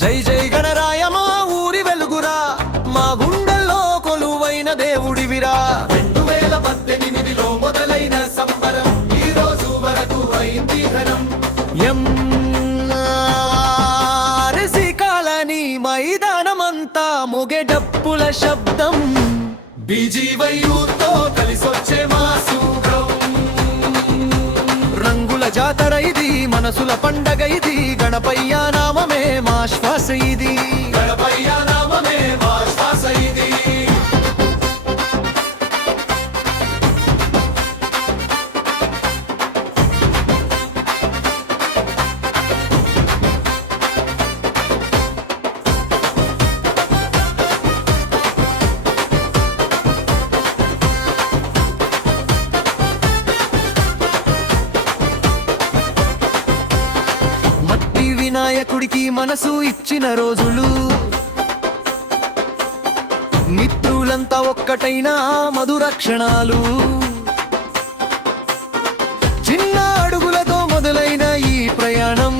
జై జై గణరాయ మా ఊరి వెలుగురా, మా గుండెల్లో కొలువైన దేవుడివిరా. 2018లో మొదలైన సంబరం ఈ రోజు వరకు అయింది ఘనం. ఎంఆర్సి కాలనీ మైదానమంతా మొగే డప్పుల శబ్దం. బీజీవై యూత్తో కలిసొచ్చే మా సుఖం. రంగుల జాతర ఇది, మనసుల పండగ ఇది, గణపయ్య నామమే మా శ్వాస ఇది. గణపయ్య నామమే మా శ్వాస ఇది. మట్టి వినాయకుడికి మనసు ఇచ్చిన రోజులు, మిత్రులంతా ఒక్కటైన మధుర క్షణాలు. చిన్న అడుగులతో మొదలైన ఈ ప్రయాణం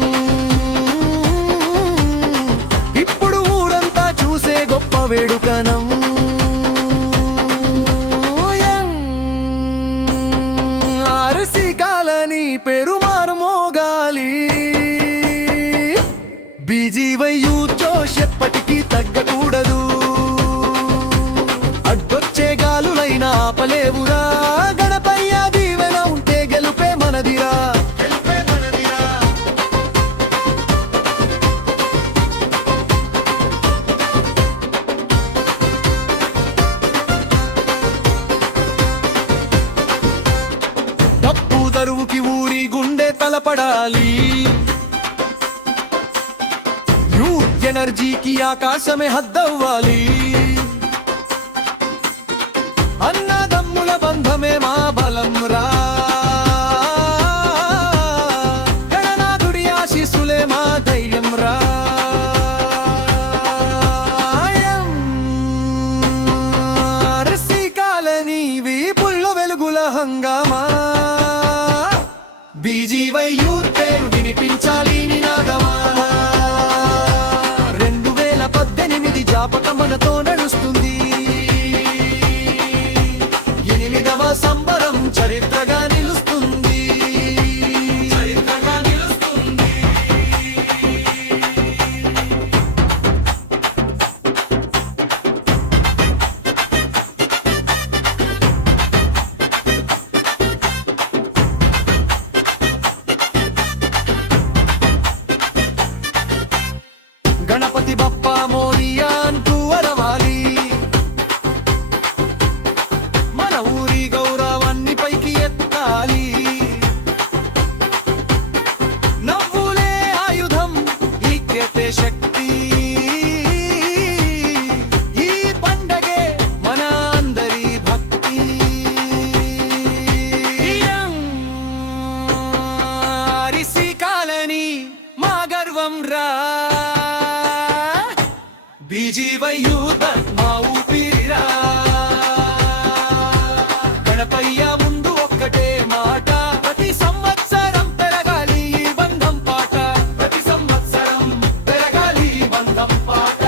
ఇప్పుడు ఊరంతా చూసే గొప్ప వేడుకనం. ఆర్సి కాలనీ పేరు మారుమోగాలి, బీజీవై యూత్ జోష్ ఎప్పటికీ తగ్గకూడదు. అడ్డొచ్చే గాలులైనా ఆపలేవురా, గణపయ్య దీవెన ఉంటే గెలుపే మనదిరా. డప్పు దరువుకి ఊరి గుండె తలపడాలి, యూత్ ఎనర్జీకి ఆకాశమే హద్దవ్వాలి. అన్నదమ్ముల బంధమే మా బలం రా, గణనాథుడి ఆశీస్సులే మా ధైర్యం రా. ఆర్సి కాలనీ వీపుల్లో వెలుగుల హంగామా, బీజీవై యూత్ పేరు వినిపించాలి నినాదమా. 2018 జాపకం మనతో నడుస్తుంది, 8వ సంబరం చరిత్రగా నిలుస్తుంది. చరిత్రగా నిలుస్తుంది. గణపతి బప్పా మోరియా అంటూ అరవాలి, మన ఊరి గౌరవాన్ని పైకి ఎత్తాలి. నవ్వులే ఆయుధం, ఐక్యతే శక్తి, ఈ పండగే మన అందరి భక్తి. ఆర్సి కాలనీ మా గర్వం రా, బీజీవై యూత్ మా ఊపిరిరా. గణపయ్య ముందు ఒక్కటే మాట, ప్రతి సంవత్సరం పెరగాలి ఈ బంధం పాట. ప్రతి సంవత్సరం పెరగాలి బంధం పాట.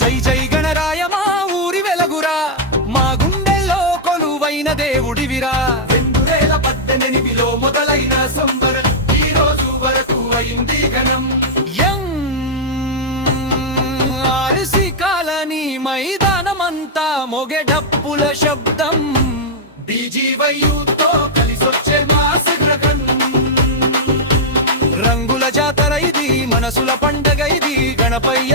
జై జై గణరాయ మా ఊరి వెలుగురా, మా గుండెల్లో కొలువైన దేవుడివిరా. 2018లో మొదలైన సంబరం ఈ రోజు వరకు అయింది ఘనం. ఆర్సి కాలనీ మైదానమంతా మొగే డప్పుల శబ్దం. బీజీవై యూత్తో కలిసొచ్చే మా సుఖం. రంగుల జాతర ఇది, మనసుల పండగ ఇది, గణపయ్య